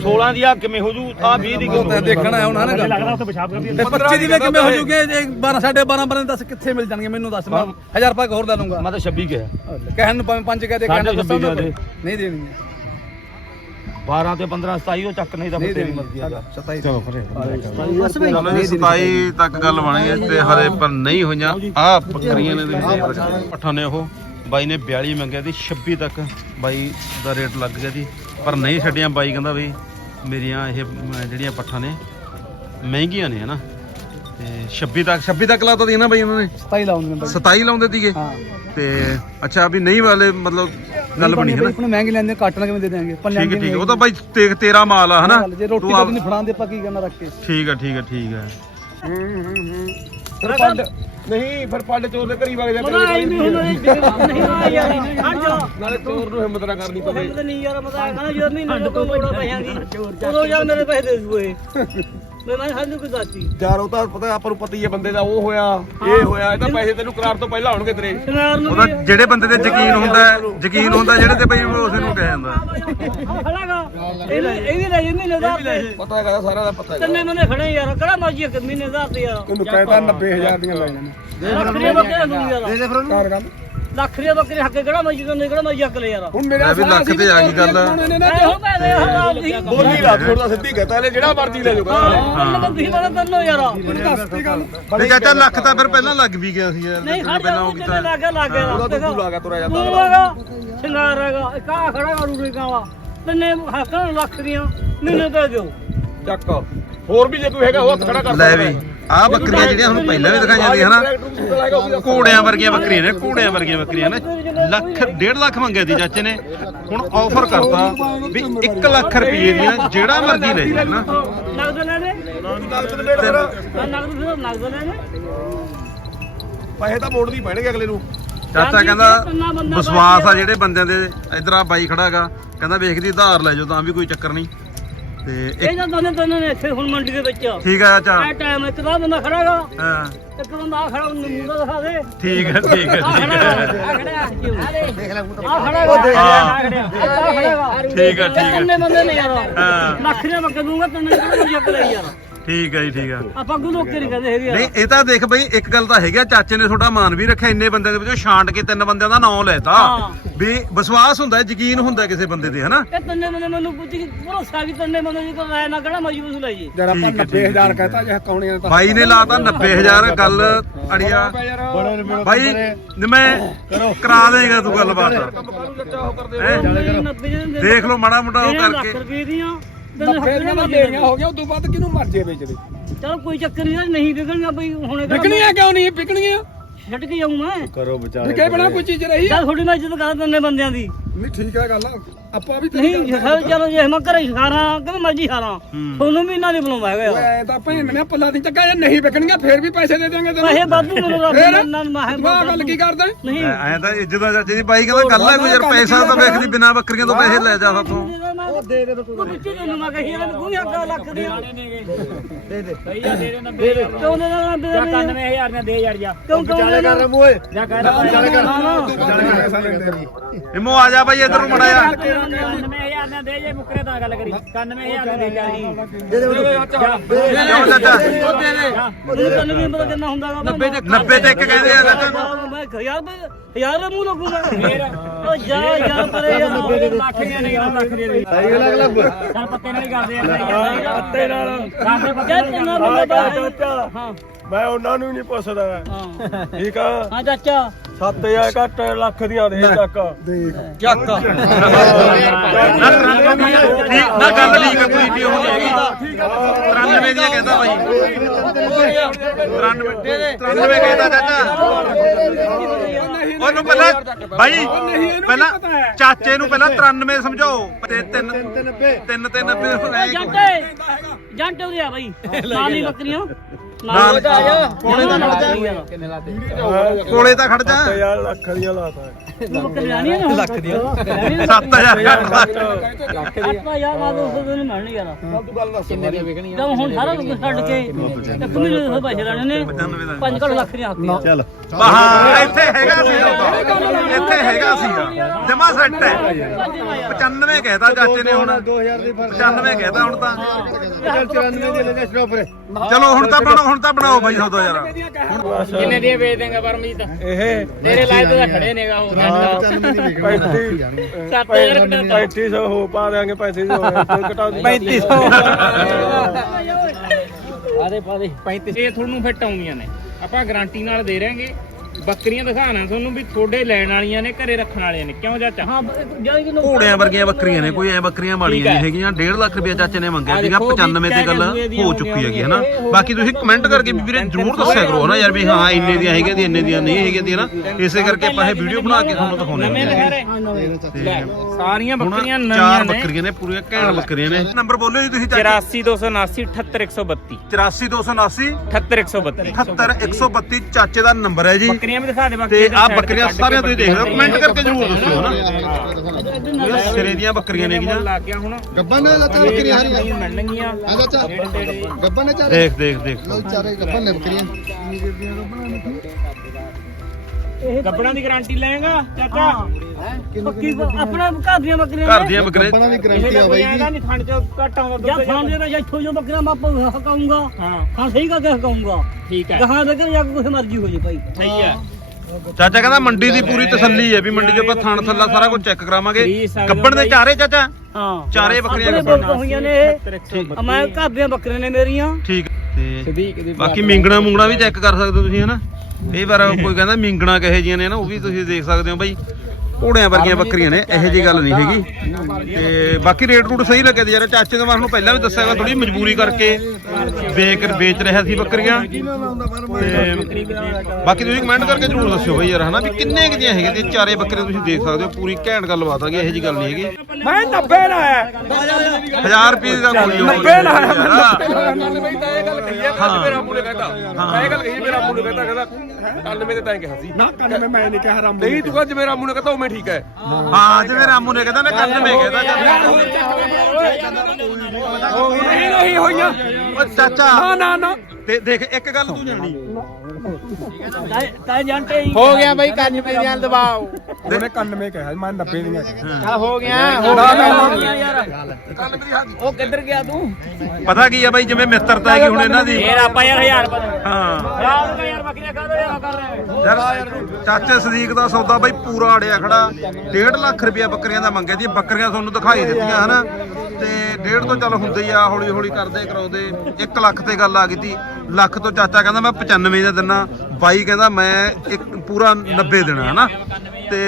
16 ਦੀ ਆ ਕਿਵੇਂ ਹੋ ਜੂ? ਆ 20 ਦੀ ਕਿਵੇਂ ਦੇਖਣਾ ਹੈ ਹੁਣ ਹੈ ਨਾ ਗੱਲ? ਲੱਗਦਾ ਉੱਥੇ ਪਿਸ਼ਾਬ ਕਰਦੀ ਤੇ 25 ਦੀ ਵੀ ਕਿਵੇਂ ਹੋ ਜੂਗੇ? ਜੇ 12 12.5 12 ਦੱਸ ਕਿੱਥੇ ਮਿਲ ਜਾਣਗੇ ਮੈਨੂੰ ਦੱਸ ਮੈਂ 1000 ਰੁਪਏ ਹੋਰ ਲੈ ਲੂੰਗਾ ਮੈਂ ਤਾਂ 26 ਕਿਹਾ। ਕਹਿਣ ਨੂੰ ਭਾਵੇਂ 5 ਕਹਿ ਦੇ ਕਹਿਣ ਨੂੰ। ਨਹੀਂ ਦੇਣੀ 12 ਤੇ 15 27 ਉਹ ਚੱਕ ਨਹੀਂ ਤਾਂ ਨਹੀਂ ਤੇਰੀ ਮਰਜ਼ੀ ਆ 27 ਚਲੋ ਜੀ 27 ਤੱਕ ਗੱਲ ਬਣੀ ਹੈ ਤੇ ਹਰੇ ਪਰ ਨਹੀਂ ਹੋਈਆਂ। ਆ ਬੱਕਰੀਆਂ ਨੇ ਦੇ ਪੱਠਾ ਨੇ ਉਹ। ਬਾਈ ਨੇ 42 ਮੰਗਿਆ ਸੀ 26 ਤੱਕ। ਬਾਈ ਦਾ ਰੇਟ ਲੱਗ ਗਿਆ ਸੀ ਪਰ ਨਹੀਂ ਛੱਡੀਆਂ ਬਾਈ ਕਹਿੰਦਾ ਵੀ ਮੇਰੀਆਂ ਇਹ ਜਿਹੜੀਆਂ ਪੱਠਾਂ ਨੇ ਮਹਿੰਗੀਆਂ ਨੇ ਹਨਾ। ਤੇ 26 ਤੱਕ 26 ਤੱਕ ਲਾਤਾ ਦੀ ਨਾ ਬਾਈ ਉਹਨਾਂ ਨੇ? 27 ਲਾਉਂਗੇ ਬਾਈ। 27 ਲਾਉਂਦੇ ਸੀਗੇ? ਹਾਂ। ਤੇ ਅੱਛਾ ਵੀ ਨਹੀਂ ਵਾਲੇ ਮਤਲਬ ਗੱਲ ਬਣੀ ਹੈ ਨਾ? ਆਪਣੇ ਮਹਿੰਗੇ ਲੈਂਦੇ ਕਾਟਣ ਕਿਵੇਂ ਦੇ ਦੇਣਗੇ? ਪੰਜਾਂ ਠੀਕ ਹੈ ਠੀਕ ਹੈ। ਉਹ ਤਾਂ ਬਾਈ ਤੇ ਤੇਰਾ ਮਾਲ ਆ ਹਨਾ? ਜੇ ਰੋਟੀ ਤੂੰ ਆਪ- ਕਦੇ ਨਹੀਂ ਫੜਾਉਂਦੇ ਆਪਾਂ ਕੀ ਕਰਨਾ ਰੱਖ ਕੇ? ਠੀਕ ਹੈ ਠੀਕ ਹੈ ਠੀਕ ਹੈ। ਫਿਰ ਪੱਡ ਨਹੀਂ ਫਿਰ ਪੱਡ ਚੋਰ ਦੇ ਘਰੀ ਵਗ ਜਾ ਨਹੀਂ ਹੁੰਦਾ ਨਹੀਂ ਆ ਯਾਰ ਹਟ ਜਾ। ਨਾਲੇ ਚੋਰ ਨੂੰ ਹਿੰਮਤ ਨਾ ਕਰਨੀ ਪਵੇ। ਨਹੀਂ ਯਾਰ ਮਜ਼ਾ ਆਇਆ ਜਦੋਂ ਮਹੀਨੇ ਨੂੰ ਕੋਈ ਮੋੜਾ ਪੈਣਗੇ ਉਦੋਂ ਜਾ ਮੇਰੇ ਪੈਸੇ ਦੇ ਦੂਏ। ਮੈਂ ਮੈਂ ਸਾਨੂੰ ਕੋਈ ਦੱਸੀ ਯਾਰ ਉਹ ਤਾਂ ਪਤਾ ਆਪਾਂ ਨੂੰ ਪਤਾ ਹੀ ਹੈ ਬੰਦੇ ਦਾ ਉਹ ਹੋਇਆ ਇਹ ਹੋਇਆ ਇਹ ਤਾਂ ਪੈਸੇ ਤੈਨੂੰ ਕਰਾਰ ਤੋਂ ਪਹਿਲਾਂ ਆਉਣਗੇ ਤੇਰੇ। ਸ਼ਨਾਰ ਨੂੰ ਉਹਦਾ ਜਿਹੜੇ ਬੰਦੇ ਤੇ ਯਕੀਨ ਹੁੰਦਾ ਹੈ, ਯਕੀਨ ਹੁੰਦਾ ਜਿਹੜੇ ਤੇ ਬਈ ਉਸੇ ਨੂੰ ਕਿਹਾ ਜਾਂਦਾ। ਖੜਾਗਾ ਇਹ ਇਹ ਵੀ ਲੈ ਦਾ ਪਤਾ ਹੈਗਾ ਸਾਰਿਆਂ ਦਾ ਪਤਾ ਹੈਗਾ। ਤਿੰਨੇ ਬੰਦੇ ਖੜੇ ਯਾਰ ਕਿਹੜਾ ਮਰਜ਼ੀ ਇੱਕ ਮਹੀਨੇ ਦਾ ਤੇ ਯਾਰ। ਤੈਨੂੰ ਕਹਿਤਾ 90000 ਦੀਆਂ ਲੈ ਜਾਣੇ। ਦੇ। ਫਿਰ ਉਹਨੂੰ। ਗੱਲ ਲੱਖ ਰੁਪਏ ਬੱਕਰੇ ਹੱਕੇ ਕਿਹੜਾ ਮਰਜ਼ੀ ਕਰਨੇ ਕਿਹੜਾ ਮਰਜ਼ੀ ਹੱਕ ਲੈ ਯਾਰ। ਹੁਣ ਮੇਰੇ ਇਹ ਵੀ ਲੱਖ ਤੇ ਆ ਗਈ ਗੱਲ। ਐ ਹੋ ਪੈਸੇ ਹਰਾਮ ਦੀ ਬੋਲੀ ਰਾਤ ਨੂੰ ਤਾਂ ਸਿੱਧੀ ਕਹਤਾ ਲੈ ਜਿਹੜਾ ਮਰਜ਼ੀ ਲੈ ਜਾਊਗਾ ਹਾਂ ਤੁਸੀਂ ਮਾਰਾ ਤੰਨੋ ਯਾਰ। ਤੇ ਚਾਚਾ ਲੱਖ ਤਾਂ ਫਿਰ ਪਹਿਲਾਂ ਲੱਗ ਵੀ ਗਿਆ ਸੀ ਯਾਰ ਨਹੀਂ ਜਿੱਦਣ ਖੜ ਪਹਿਲਾਂ ਜਾ ਉਹ ਉਹ ਕੀਤਾ ਕਿਤੇ ਲੱਗਾ ਲੱਗਾ ਉਹਦਾ ਤੂੰ ਲਾ ਕੇ ਤੁਰਿਆ ਜਾਂਦਾ ਤੂੰ ਹੈਗਾ ਸ਼ਿੰਗਾਰ ਹੈਗਾ ਇੱਕ ਆ ਖੜਾ ਕਰੂ ਰੇ ਕਾਵਾ ਤਿੰਨੇ ਹੱਕਾਂ ਲੱਖ ਦੀਆਂ ਮੈਨੂੰ ਦੇ ਦਿਓ। ਚੱਕ। ਹੋਰ ਵੀ ਜੇ ਕੋਈ ਹੈਗਾ ਉਹ ਹੱਥ ਖੜਾ ਕਰ ਲੈ ਵੀ। ਆਹ ਬੱਕਰੀਆਂ ਜਿਹੜੀਆਂ ਹੁਣ ਪਹਿਲਾਂ ਵੀ ਦਿਖਾਈਆਂ ਜਾਂਦੀਆਂ ਹਨਾ? ਘੋੜਿਆਂ ਵਰਗੀਆਂ ਬੱਕਰੀਆਂ ਨੇ ਘੋੜਿਆਂ ਵਰਗੀਆਂ ਬੱਕਰੀਆਂ ਨੇ। ਲੱਖ ਡੇਢ ਲੱਖ ਮੰਗਿਆ ਸੀ ਚਾਚੇ ਨੇ। ਹੁਣ ਆਫਰ ਕਰਤਾ ਵੀ 1 ਲੱਖ ਰੁਪਏ ਦੀਆਂ ਜਿਹੜਾ ਮਰਜ਼ੀ ਲੈ ਜਾ ਨਾ ਨਗਦ ਲੈਣੇ ਨਗਦ ਨਿਬੇੜ ਫਿਰ ਆ ਨਗਦ ਫਿਰ ਨਗਦ ਲੈਣੇ ਪੈਸੇ ਤਾਂ ਮੋੜਦੀ ਪੈਣਗੇ ਅਗਲੇ ਨੂੰ। ਚਾਚਾ ਕਹਿੰਦਾ ਵਿਸ਼ਵਾਸ ਆ ਜਿਹੜੇ ਬੰਦਿਆਂ ਦੇ ਇਧਰ ਆ ਬਾਈ ਖੜਾਗਾ ਕਹਿੰਦਾ ਵੇਖਦੀ ਉਧਾਰ ਲੈ ਜਾਓ ਤਾਂ ਵੀ ਕੋਈ ਚੱਕਰ ਨਹੀਂ। ਤੇ ਇਹ ਇੱਕ ਜਾਂ ਦੋਨੇ ਦੋਨੇ ਨੇ ਇੱਥੇ ਹੁਣ ਮੰਡੀ ਦੇ ਵਿੱਚ। ਠੀਕ ਆ ਚਾਚਾ ਇਹ ਟਾਈਮ ਇੱਕ ਦਾ ਬੰਦਾ ਖੜਾਗਾ ਹਾਂ। ਇੱਕ ਬੰਦਾ ਆ ਖੜਾ ਉਹਨੂੰ ਮੂੰਹ ਦਾ ਦਿਖਾ ਦੇ। ਠੀਕ ਹੈ ਠੀਕ ਹੈ ਆ ਠੀਕ ਖੜਾ ਹੈ। ਆ ਖੜਾ ਆ ਖੜਾ ਹਾਂ ਖੜਾ ਠੀਕ ਹੈ, ਠੀਕ ਹੈ। ਤਿੰਨੇ ਬੰਦੇ ਨੇ ਯਾਰ। ਹਾਂ। ਲੱਖ ਨੇ ਬੱਕ ਦੂੰਗਾ ਤਿੰਨੇ ਕਿਹੜਾ ਕਰਾਈ ਯਾਰ ਠੀਕ ਹੈ ਜੀ ਠੀਕ ਆ ਆਪਾਂ ਗੁਰੂ ਲੋਕੇ ਨਹੀਂ ਕਹਿੰਦੇ ਹੈਗੇ ਨਹੀਂ ਇਹ ਤਾਂ ਦੇਖ ਬਈ ਇੱਕ ਗੱਲ ਤਾਂ ਹੈਗੀ ਆ ਚਾਚੇ ਨੇ ਤੁਹਾਡਾ ਮਾਨ ਵੀ ਰੱਖਿਆ ਇੰਨੇ ਬੰਦਿਆਂ ਦੇ ਵਿੱਚੋਂ ਛਾਂਟ ਕੇ ਤਿੰਨ ਬੰਦਿਆਂ ਦਾ ਨਾਮ ਲੈਤਾ। ਹਾਂ। ਵੀ ਵਿਸ਼ਵਾਸ ਹੁੰਦਾ ਹੈ, ਯਕੀਨ ਹੁੰਦਾ ਕਿਸੇ ਬੰਦੇ ਤੇ ਹਨਾ? ਇਹ ਤਿੰਨੇ ਬੰਦੇ ਮੈਨੂੰ ਪੁੱਛੀ ਭਰੋਸਾ ਵੀ ਤਿੰਨੇ ਬੰਦੇ ਜੀ ਕੋਲ ਰਾਇ ਨਾ ਕਿਹੜਾ ਮਜਬੂਰ ਲੈ ਜੀ? ਜਦ ਆਪਾਂ ਠੀਕ ਹੈ, 90000 ਕਹਤਾ ਜੇ ਕੌਣੀਆਂ ਤਾਂ ਬਾਈ ਨੇ ਲਾਤਾ 90000 ਗੱਲ ਅੜੀਆ। ਬਾਈ ਮੈਂ ਕਰਾ। ਦੇਗਾ ਤੂੰ ਗੱਲਬਾਤ? ਦੇਖ ਲਓ ਮਾੜਾ ਮੋਟਾ ਉਹ ਲੱਖ ਕਰਕੇ ਰੁਪਏ ਦੀਆਂ ਫੇਰ ਨਾ ਦੇਣੀਆਂ ਹੋ ਗਿਆ ਉਦੋਂ ਬਾਅਦ ਕਿਹਨੂੰ ਮਰਜੇ ਵੇਚ ਦੇ? ਚਲੋ ਕੋਈ ਚੱਕਰ ਨਹੀਂ ਨਹੀਂ ਵਿਕਣੀਆਂ ਬਈ ਹੁਣੇ ਕਿਹੜਾ ਵਿਕਣੀਆਂ ਕਿਉਂ ਨਹੀਂ? ਵਿਕਣੀਆਂ। ਛੱਡ ਕੇ ਜਾਊਂ ਮੈਂ। ਵਿਕੇ ਬਣਾ ਕੋਈ ਚੀਜ਼ ਰਹੀ ਚੱਲ ਥੋੜੀ ਮੈਂ ਇੱਜ਼ਤ ਕਰ ਦਿੰਦੇ ਬੰਦਿਆਂ ਦੀ। ਨਹੀਂ ਠੀਕ ਹੈ ਗੱਲ ਆਪਾਂ ਵੀ ਨਹੀਂ ਖੈਰ ਚਲੋ ਜੇ ਮੈਂ ਘਰੇ ਖਾਣਾ ਕਿ ਮਰਜ਼ੀ ਖਾਣਾ ਤੁਹਾਨੂੰ ਵੀ ਇਹਨਾਂ ਨੇ ਬੁਲਾਉਂਦਾ ਹੈਗਾ। ਯਾਰ ਐ ਤਾਂ ਭੈਣ ਨੇ ਪੱਲਾ ਦੀ ਚੱਕਾ ਜੇ ਨਹੀਂ ਵਿਕਣੀਆਂ ਫੇਰ ਵੀ ਪੈਸੇ ਦੇ ਦੇਵਾਂਗੇ ਤੈਨੂੰ। ਪੈਸੇ ਵਾਧੂ ਮੈਨੂੰ ਰੱਬ ਫੇਰ? ਨਾਲ ਮਾਹੇ ਵਾਹ ਗੱਲ ਕੀ ਕਰਦਾ? ਨਹੀਂ। ਐ ਤਾਂ ਇੱਜ਼ਤ ਦਾ ਚਾਚੇ ਦੀ ਬਾਈ ਕਹਿੰਦਾ ਗੱਲ ਹੈ ਕੋਈ ਯਾਰ ਪੈਸਾ ਤਾਂ ਵੇਖਦੀ ਬਿਨਾ ਬੱਕਰੀਆਂ ਤੋਂ ਪੈਸੇ ਲੈ ਜਾ ਸਾਥੋਂ। ਉਹ ਦੇ ਦੇ ਤੂੰ। ਵਿੱਚ ਦੇ ਨੂੰ ਮੈਂ ਕਹੀ ਇਹਨਾਂ ਨੂੰ ਕੋਈ ਅੱਗਾ ਲੱਖ ਦੇ। ਦੇ ਦੇ ਸਹੀ ਆ ਦੇ ਦੇ ਦੇ ਦੇ। ਕਿਉਂ ਦੇ ਨਾ ਦੇ 99000 ਨੇ ਦੇ ਯਾਰ ਜਾ। ਕਿਉਂ ਕਿਉਂ ਦੇ ਨਾ ਮੋਏ ਜਾ ਕਹਿ ਨਾ ਇਹ ਮੋ ਆ ਜਾ ਬਾਈ ਇੱਧਰ ਨੂੰ ਮੜਾ ਜਾ 99000 ਨੇ ਦੇ ਜੇ ਮੁਕਰੇ ਤਾਂ ਗੱਲ ਕਰੀ 99000 ਨੇ ਦੇ ਜਾ ਜੀ ਕਿਉਂ ਚਾਚਾ ਉਹਨੂੰ ਤੈਨੂੰ ਵੀ ਪਤਾ ਕਿੰਨਾ ਹੁੰਦਾ ਗਾ 90 90 ਤੇ ਇੱਕ ਕਹਿੰਦੇ ਆ ਚਾਚਾ ਮੈਂ ਰੁਪਏ ਹਜ਼ਾਰ ਦੇ ਮੂੰਹ ਲੱਗੂਗਾ ਉਹ ਜਾ ਜਾ ਪਰੇ ਯਾਰ ਲੱਖ ਦੀਆਂ ਨਹੀਂ ਲੱਖ ਦੀਆਂ ਨਹੀਂ ਸਹੀ ਗੱਲ ਅਗਲਾ ਚੱਲ ਪੱਤੇ ਨਾਲ ਹੀ ਕਰਦੇ ਆ ਪੱਤੇ ਨਾਲ ਸਾਡੇ ਪੱਤੇ ਕਿੰਨਾ ਬੰਦਾ ਚਾਚਾ ਹਾਂ ਮੈਂ ਉਹਨਾਂ ਨੂੰ ਨਹੀਂ ਪੁੱਛਦਾ। ਹਾਂ ਠੀਕ ਆ? ਹਾਂ ਚਾਚਾ। 7000 ਘੱਟ ਲੱਖ ਦੀਆਂ ਦੇ ਚੱਕ ਚੱਕ ਨਾ ਠੀਕ ਨਾ ਗੱਲ ਠੀਕ ਹੈ ਕੋਈ ਟੀ ਹੋ ਜਾਏਗੀ 93 ਦੀਆਂ ਕਹਿੰਦਾ ਬਾਈ 93 93 ਕਹਿੰਦਾ ਚਾਚਾ ਉਹਨੂੰ ਪਹਿਲਾਂ ਬਾਈ ਪਹਿਲਾਂ ਚਾਚੇ ਨੂੰ ਪਹਿਲਾਂ 93 ਸਮਝਾਓ ਤੇ ਤਿੰਨ ਤਿੰਨ ਤਿੰਨ ਜੰਟੇ ਜੰਟੇ ਉਰੇ ਆ ਬਾਈ ਨਾਲ ਹੀ ਬੱਕਰੀਆਂ ਨਾਲ ਆ ਜਾ। ਕੋਲੇ ਤਾਂ ਖੜਦਾ ਕੋਲੇ ਤਾਂ ਖੜ ਜਾ। 7000 ਲੱਖ ਦੀਆਂ ਲਾਤਾ ਬੱਕਰੀਆਂ ਨਹੀਂ ਲੱਖ ਦੀਆਂ। 7000 ਘੱਟ ਦਾ ਆਪਾਂ ਯਾਰ ਬਾਦ ਉਸ ਦਿਨ ਮਿਲਣ ਯਾਰ। ਕਿੰਨੇ ਦੀਆਂ ਵਿਕਣੀਆਂ? ਜਦ ਹੁਣ ਸਾਰਾ ਕੁਝ ਛੱਡ ਕੇ ਤੇ ਕੁੜੀ ਦੇ ਪੈਸੇ ਲੈਣੇ ਨੇ। 5 ਘੱਟ ਲੱਖ ਦੀਆਂ ਹੱਥੀਆਂ। ਚੱਲ। ਹਾਂ ਇੱਥੇ ਹੈਗਾ ਸੀ ਉਦੋਂ। ਇੱਥੇ ਹੈਗਾ ਸੀਗਾ ਜਮਾ ਸੈੱਟ ਹੈ। 95 ਕਹਿਤਾ ਚਾਚੇ ਨੇ ਹੁਣ। 95 ਕਹਿਤਾ ਹੁਣ ਤਾਂ। ਚਲੋ ਹੁਣ ਤਾਂ ਬਣਾਓ ਹੁਣ ਤਾਂ ਬਣਾਓ ਬਾਈ ਸੌਦਾ ਯਾਰ। ਕਿੰਨੇ ਦੀਆਂ ਵੇਚ ਦੇਂਗਾ ਪਰਮਜੀਤ? ਇਹ ਤੇਰੇ ਲਾਇਕ ਤਾਂ ਖੜੇ ਨੇਗਾ ਉਹ। 3500 ਹੋ ਪਾ ਦੇਾਂਗੇ ਪੈਸੇ ਜੋ ਘਟਾ 3500 ਆਦੇ ਪਾਦੇ 35 ਇਹ ਤੁਹਾਨੂੰ ਫਿੱਟ ਆਉਂਦੀਆਂ ਨੇ। ਆਪਾਂ ਗਾਰੰਟੀ ਨਾਲ ਦੇ ਰਾਂਗੇ ਬੱਕਰੀਆਂ ਦਿਖਾਣਾ ਤੁਹਾਨੂੰ ਵੀ ਤੁਹਾਡੇ ਲੈਣ ਵਾਲੀਆਂ ਨੇ ਘਰੇ ਰੱਖਣ ਵਾਲੀਆਂ ਨੇ। ਕਿਉਂ ਚਾਚਾ? ਹਾਂ ਜਦੋਂ ਕਿ ਘੋੜਿਆਂ ਵਰਗੀਆਂ ਬੱਕਰੀਆਂ ਨੇ ਕੋਈ ਐ ਬੱਕਰੀਆਂ ਮਾੜੀਆਂ ਨਹੀਂ ਹੈਗੀਆਂ। 1.5 ਲੱਖ ਰੁਪਏ ਚਾਚੇ ਨੇ ਮੰਗਿਆ ਸੀਗਾ 95 ਤੇ ਗੱਲ ਹੋ ਚੁੱਕੀ ਹੈਗੀ ਹਨਾ ਬਾਕੀ ਤੁਸੀਂ ਕਮੈਂਟ ਕਰਕੇ ਵੀ ਵੀਰੇ ਜਰੂਰ ਦੱਸਿਆ ਕਰੋ ਹਨਾ ਯਾਰ ਵੀ ਹਾਂ ਇੰਨੇ ਦੀਆਂ ਹੈਗੀਆਂ ਦੀ ਇੰਨੇ ਦੀਆਂ ਨਹੀਂ ਹੈਗੀਆਂ ਦੀ ਹਨਾ ਇਸੇ ਕਰਕੇ ਆਪਾਂ ਇਹ ਵੀਡੀਓ ਬਣਾ ਕੇ ਤੁਹਾਨੂੰ ਲਹਿਰੇ ਲੈ ਸਾਰੀਆਂ ਬੱਕਰੀਆਂ ਚਾਰ ਨਵੀਆਂ ਨੇ। ਬੱਕਰੀਆਂ ਨੇ ਪੂਰੀਆਂ ਘੈਂਟ ਬੱਕਰੀਆਂ ਨੇ। ਨੰਬਰ ਬੋਲਿਓ ਜੀ ਤੁਸੀਂ ਚਾਚਾ। 84279 78132 84279 78132 78132 ਚਾਚੇ ਦਾ ਨੰਬਰ ਹੈ ਜੀ। ਬੱਕਰੀਆਂ ਵੀ ਦਿਖਾ ਦੇ ਤੇ ਆ ਬੱਕਰੀਆਂ ਸਾਰੀਆਂ ਤੁਸੀਂ ਦੇਖ ਲਓ। ਕਮੈਂਟ ਕਰਕੇ ਜਰੂਰ ਦੱਸਿਓ ਹਨਾ? ਇਹ ਸਿਰੇ ਦੀਆਂ ਬੱਕਰੀਆਂ ਨੇ ਗੀਆਂ ਲੱਗ ਗਿਆ ਹੁਣ ਗੱਬਨ ਨੇ ਲੱਤਾਂ ਬੱਕਰੀ ਹਰੀ ਆ ਮਿਲਣਗੀਆਂ ਚਾਚਾ ਗੱਬਨ ਨੇ ਚਾਰੇ ਦੇਖ ਦੇਖ ਦੇਖ। ਲਓ ਚਾਰੇ ਗੱਬਨ ਨੇ ਬੱਕਰੀਆਂ। ਗੱਬੜਾਂ ਦੀ ਗਾਰੰਟੀ ਲਏਗਾ ਚਾਚਾ? ਪੱਕੀ ਆਪਣਾ ਘਰ ਦੀਆਂ ਬੱਕਰੀਆਂ ਘਰ ਦੀਆਂ ਬੱਕਰੇ ਗੱਬਨਾਂ ਦੀ ਗਰੰਟੀ ਦਾ ਆ ਬਾਈ ਜੀ। ਨਹੀਂ ਠੰਡ ਚ ਘੱਟ ਆਉਂਦਾ ਜਾਂ ਦੁੱਧ ਖਾਣ ਦੇ ਵਿੱਚ ਇੱਥੋਂ ਜੋ ਬੱਕਰੀਆਂ ਮੈਂ ਹਕਾਉਂਗਾ ਹਾਂ। ਹਾਂ ਸਹੀ ਕਰਕੇ ਹਕਾਉਂਗਾ ਠੀਕ ਹੈ। ਗਾਹਾਂ ਦੇ ਕਰ ਜਾਂ ਕੁਛ ਮਰਜ਼ੀ ਹੋ ਜੇ ਭਾਈ। ਸਹੀ ਹੈ। ਚਾਚਾ ਕਹਿੰਦਾ ਮੰਡੀ ਦੀ ਪੂਰੀ ਤਸੱਲੀ ਹੈ ਵੀ ਮੰਡੀ 'ਚ ਆਪਾਂ ਥਣ ਥੱਲਾ ਸਾਰਾ ਕੁਝ ਚੈੱਕ ਕਰਾਵਾਂਗੇ। ਗੱਬਣ ਦੇ ਚਾਰੇ ਚਾਚਾ? ਹਾਂ। ਚਾਰੇ ਬੱਕਰੀਆਂ। ਬੋਲ ਹੋਈਆਂ ਨੇ। ਇਹ ਮੈਂ ਘਰ ਦੀਆਂ ਬੱਕਰੀਆਂ ਨੇ ਮੇਰੀਆਂ। ਠੀਕ। ਤੇ ਬਾਕੀ ਮਿੰਗਣਾ ਮੁੰਗਣਾ ਵੀ ਚੈੱਕ ਕਰ ਸਕਦੇ ਹੋ ਤੁਸੀਂ ਹਨਾ? ਕਈ ਵਾਰ ਕੋਈ ਕਹਿੰਦਾ ਮਿੰਗਣਾ ਕਹੇ ਜੀਆਂ ਨੇ ਨਾ ਉਹ ਵੀ ਤੁਸੀਂ ਦੇਖ ਸਕਦੇ ਹੋ ਬਾਈ। ਘੋੜਿਆਂ ਵਰਗੀਆਂ ਬੱਕਰੀਆਂ ਨੇ ਇਹੋ ਜੀ ਗੱਲ ਨਹੀਂ ਹੈਗੀ। ਤੇ ਬਾਕੀ ਰੇਟ ਰੂਟ ਸਹੀ ਲੱਗੇ ਤੇ ਯਾਰ ਚਾਚੇ ਦਾ ਮੈਂ ਤੁਹਾਨੂੰ ਪਹਿਲਾਂ ਵੀ ਦੱਸਿਆ ਹੈਗਾ ਥੋੜੀ ਮਜਬੂਰੀ ਕਰਕੇ ਵੇਚ ਵੇਚ ਰਿਹਾ ਸੀ ਬੱਕਰੀਆਂ। ਤੇ ਬਾਕੀ ਤੁਸੀਂ ਕਮੈਂਟ ਕਰਕੇ ਜਰੂਰ ਦੱਸਿਓ ਬਈ ਯਾਰ ਹਨਾ ਵੀ ਕਿੰਨੇ ਕੁ ਦੀਆਂ ਹੈਗੀਆਂ ਤੇ ਚਾਰੇ ਬੱਕਰੇ ਤੁਸੀਂ ਦੇਖ ਸਕਦੇ ਹੋ ਪੂਰੀ ਘੈਂਟ ਗੱਲਬਾਤ ਹੈਗੀ ਇਹੋ ਜੀ ਗੱਲ ਨਹੀਂ ਹੈਗੀ। ਮੈਂ 90 ਲਾਇਆ 1000 ਰੁਪਏ ਦਾ ਕੋਈ ਹੋ 90 ਲਾਇਆ ਮੈਂ ਯਾਰ। 90 ਲਾਇਆ ਇਹ ਗੱਲ ਕਹੀ ਹੈ ਅੱਜ ਮੇਰਾ ਮੂੰਹ ਨੇ ਕਹਿੰਦਾ ਇਹ ਗੱਲ ਕਹੀ ਮੇਰਾ ਮੂੰਹ ਨੇ ਕਹਿੰਦਾ ਕਹਿੰਦਾ 91 ਤੇ ਤਾਂ ਕਿਹਾ ਸੀ। ਨਾ 91 ਮੈਂ ਨਹੀਂ ਕਿਹਾ ਰਾਮੂ ਨਹੀਂ ਤੂੰ ਕਹ। ਜੇ ਮੇਰਾ ਮੂੰਹ ਨੇ ਕਹਿੰਦਾ ਉਹ ਮੈਂ ਠੀਕ ਹੈ। ਹਾਂ ਜਿਵੇਂ ਰਾਮੂ ਨੇ ਕਹਿੰਦਾ ਨਾ 91 ਕਹਿੰਦਾ ਚੱਲ। ਨਹੀਂ ਨਹੀਂ ਹੋਈਆਂ ਓ ਚਾਚਾ। ਨਾ ਨਾ ਨਾ। ਤੇ ਦੇਖ ਇੱਕ ਗੱਲ ਤੂੰ ਜਾਣੀ। ਤਾਂ ਹੀ ਹੋ ਗਿਆ ਬਈ 91 ਦੀਆਂ ਦਬਾਓ। ਉਹਨੇ 91 ਕਿਹਾ ਮੈਂ 90 ਦੀਆਂ ਕਿਹਾ। ਚੱਲ ਹੋ ਗਿਆ ਨਾ ਯਾਰ। ਉਹ ਕਿੱਧਰ ਗਿਆ ਤੂੰ? ਪਤਾ ਕੀ ਆ ਬਾਈ ਜਿਵੇਂ ਮਿੱਤਰਤਾ ਹੈਗੀ ਹੁਣ ਇਹਨਾਂ ਦੀ। ਫੇਰ ਆਪਾਂ ਯਾਰ 1000 ਰੁਪਏ ਹਾਂ। ਯਾਰ ਯਾਰ ਬੱਕਰੀਆਂ ਕਾਹਦੇ ਯਾਰ ਕਰ ਰਹੇ ਯਾਰ ਚਾਚੇ ਸਦੀਕ ਦਾ ਸੌਦਾ ਬਾਈ ਪੂਰਾ ਅੜਿਆ ਖੜਾ। 1.5 ਲੱਖ ਰੁਪਇਆ ਬੱਕਰੀਆਂ ਦਾ ਮੰਗਿਆ ਸੀ। ਬੱਕਰੀਆਂ ਤੁਹਾਨੂੰ ਦਿਖਾਈ ਦਿੱਤੀਆਂ ਹਨਾ? ਤੇ ਡੇਢ ਤੋਂ ਚੱਲ ਹੁੰਦੇ ਹੀ ਆ ਹੌਲੀ ਹੌਲੀ ਕਰਦੇ ਕਰਾਉਂਦੇ। 1 ਲੱਖ ਤੇ ਗੱਲ ਆ ਗਈ ਤੀ ਲੱਖ ਤੋਂ ਚਾਚਾ ਕਹਿੰਦਾ ਮੈਂ 95 ਦਾ ਦਿਨਾ, ਬਾਈ ਕਹਿੰਦਾ ਮੈਂ ਇੱਕ ਪੂਰਾ 90 ਦੇਣਾ, ਹਨਾ? ਤੇ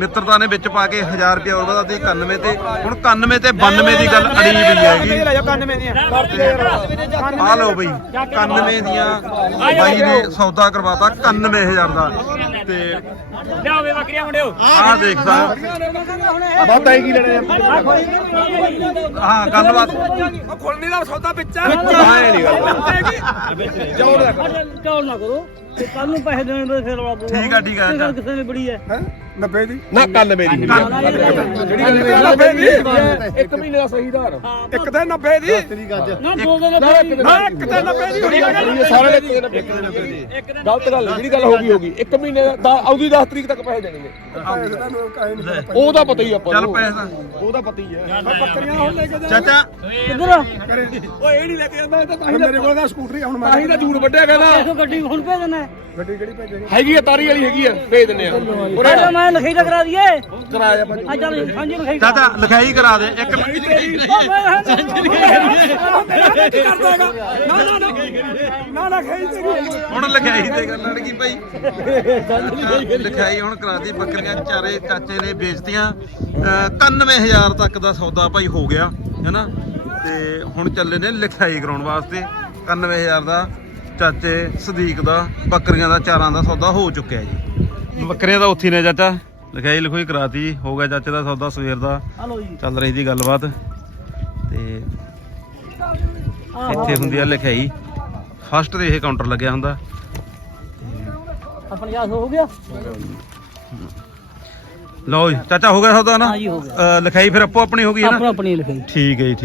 ਮਿੱਤਰਤਾ ਨੇ ਵਿੱਚ ਪਾ ਕੇ 1000 ਰੁਪਇਆ ਹੋਰ ਵਧਾ ਤੇ 91 ਤੇ ਹੁਣ 91 ਤੇ 92 ਦੀ ਗੱਲ ਅੜੀ ਪਈ ਹੈਗੀ। ਲੈ ਜਾ 91 ਦੀਆਂ ਆ ਲਓ ਬਈ 91 ਦੀਆਂ ਬਾਈ ਨੇ ਸੌਦਾ ਕਰਵਾਤਾ 91000 ਦਾ। ਤੇ ਲਿਆਓ ਵੇ ਬੱਕਰੀਆਂ ਮੁੰਡਿਓ ਆਹ ਦੇਖ ਸਾ ਬਹੁਤ ਆਏਗੀ ਲੈਣੇ ਹਾਂ ਗੱਲਬਾਤ। ਉਹ ਖੁੱਲਣੀ ਦਾ ਸੌਦਾ ਵਿੱਚ ਆ ਆਏ ਨਹੀਂ ਗੱਲ ਨਾ ਕਰੋ। ਤੇ ਕੱਲ ਨੂੰ ਪੈਸੇ ਦੇਣੇ ਤੇ ਫਿਰ ਪਊਗਾ। ਠੀਕ ਆ, ਠੀਕ ਆ, ਕਿਸੇ ਨੇ ਬੜੀ ਹੈ? 90 ਦੀ। ਨਾ 91 ਦੀ ਜਿਹੜੀ ਗੱਲ 90 ਦੀ। ਇੱਕ ਮਹੀਨੇ ਦਾ ਸਹੀ ਧਾਰ। ਇੱਕ ਤਾਂ 90 ਦੀ। ਨਾ ਦੋ ਦਿਨ ਦਾ ਨਾ ਇੱਕ ਤਾਂ 90 ਦੀ। ਹੋਈ ਗੱਲ ਸਾਰੇ ਦੇ 90 ਦੀ। ਗਲਤ ਗੱਲ ਜਿਹੜੀ ਗੱਲ ਹੋ ਗਈ ਹੋ ਗਈ। ਇੱਕ ਮਹੀਨੇ ਦਾ ਆਉਦੀ 10 ਤਰੀਕ ਤੱਕ ਪੈਸੇ ਦੇਣਗੇ ਉਹਦਾ ਪਤਾ ਹੀ ਆਪਾਂ ਚੱਲ ਪੈਸਾ ਉਹਦਾ ਪਤਾ ਹੀ ਹੈ। ਬੱਕਰੀਆਂ ਹੁਣ ਲੈ ਕੇ ਚਾਚਾ। ਕਿੱਧਰ? ਓਏ ਇਹ ਨਹੀਂ ਲੈ ਕੇ ਜਾਂਦਾ ਇਹ ਤਾਂ ਤਾਂ ਹੀ ਮੇਰੇ ਕੋਲ ਦਾ ਸਕੂਟਰੀ ਹੁਣ ਮੈਂ ਤਾਂ ਹੀ ਤਾਂ ਝੂਠ ਵੱਡਿਆ ਕਹਿੰਦਾ। ਐਸੋ ਗੱਡੀ ਹੁਣ ਭੇਜ ਦੇਣਾ। ਹੈ ਗੱਡੀ ਕਿਹੜੀ ਭੇਜਣੀ ਹੈਗੀ ਆ ਤਾਰੀ ਵਾਲੀ ਹੈਗੀ ਆ ਭੇਜ ਦਿੰਨੇ ਆ। ਉਰੇ ਅਰੇ ਮੈਂ ਲਿਖਾਈ ਤਾਂ ਕਰਾ ਦਈਏ ਕਰਾਇਆ ਆ ਚੱਲ ਹਾਂਜੀ ਲਿਖਾਈ ਚਾਚਾ ਲਿਖਾਈ ਕਰਾ ਦੇ ਇੱਕ ਨਾ ਨਾ ਨਾ ਨਾ ਨਾ ਖਾਈ ਤੇ ਹੁਣ ਲਿਖਾਈ ਤੇ ਗੱਲ ਅੜ ਗਈ ਭਾਈ ਲਿਖਾਈ ਹੁਣ ਕਰਾਤੀ ਬੱਕਰੀਆਂ ਚਾਰੇ ਚਾਚੇ ਨੇ ਵੇਚਤੀਆਂ ਅਹ 91000 ਤੱਕ ਦਾ ਸੌਦਾ ਭਾਈ ਹੋ ਗਿਆ ਹੈਨਾ ਤੇ ਹੁਣ ਚੱਲੇ ਨੇ ਲਿਖਾਈ ਕਰਾਉਣ ਵਾਸਤੇ 91000 ਦਾ ਚਾਚੇ ਸਦੀਕ ਦਾ ਬੱਕਰੀਆਂ ਦਾ ਚਾਰਾਂ ਦਾ ਸੌਦਾ ਹੋ ਚੁੱਕਿਆ ਜੀ ਬੱਕਰੀਆਂ ਦਾ ਉੱਥੀ ਨੇ ਚਾਚਾ। ਲਿਖਾਈ ਲਿਖੋਈ ਕਰਾਤੀ। ਹੋ ਗਿਆ ਚਾਚੇ ਦਾ ਸੌਦਾ ਸਵੇਰ ਦਾ। ਚੱਲ ਰਹੀ ਦੀ ਗੱਲਬਾਤ। ਤੇ ਇੱਥੇ ਹੁੰਦੀ ਆ ਲਿਖਾਈ। ਫਸਟ ਤੇ ਇਹ ਕਾਊਂਟਰ ਲੱਗਿਆ ਹੁੰਦਾ। ਆਪਣਾ ਯਾਦ ਹੋ ਗਿਆ। ਲਓ ਜੀ ਚਾਚਾ ਹੋ ਗਿਆ ਸੌਦਾ ਨਾ? ਲਿਖਾਈ ਫਿਰ ਆਪੋ ਆਪਣੀ ਹੋ ਗਈ ਹੈ ਨਾ? ਆਪਣੀ ਲਿਖਾਈ। ਠੀਕ ਹੈ ਜੀ